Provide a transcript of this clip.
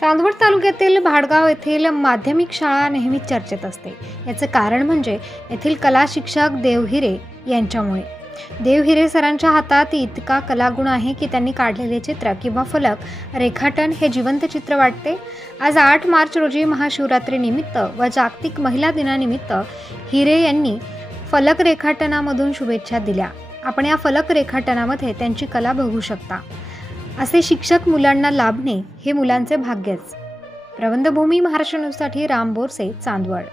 चांदवड तालुक्यातील भाडगाव येथील माध्यमिक शाळा नेहमीच चर्चेत असते। याचे कारण म्हणजे येथील कला शिक्षक देव हिरे यांच्यामुळे। देव हिरे सरांच्या हातात इतका कलागुण आहे की त्यांनी काढलेले चित्र किंवा फलक रेखाटन हे जिवंत चित्र वाटते। आज 8 मार्च रोजी महाशिवरात्री निमित्त व जागतिक महिला दिनानिमित्त हिरे यांनी फलक रेखाटनामधून शुभेच्छा दिल्या। आपण या फलक रेखाटनामध्ये त्यांची कला बघू शकता। असे शिक्षक मुलांना लाभणे हे मुलांचे भाग्यच। प्रबंधभूमी महाराष्ट्र न्यूजसाठी राम बोरसे, चांदवड।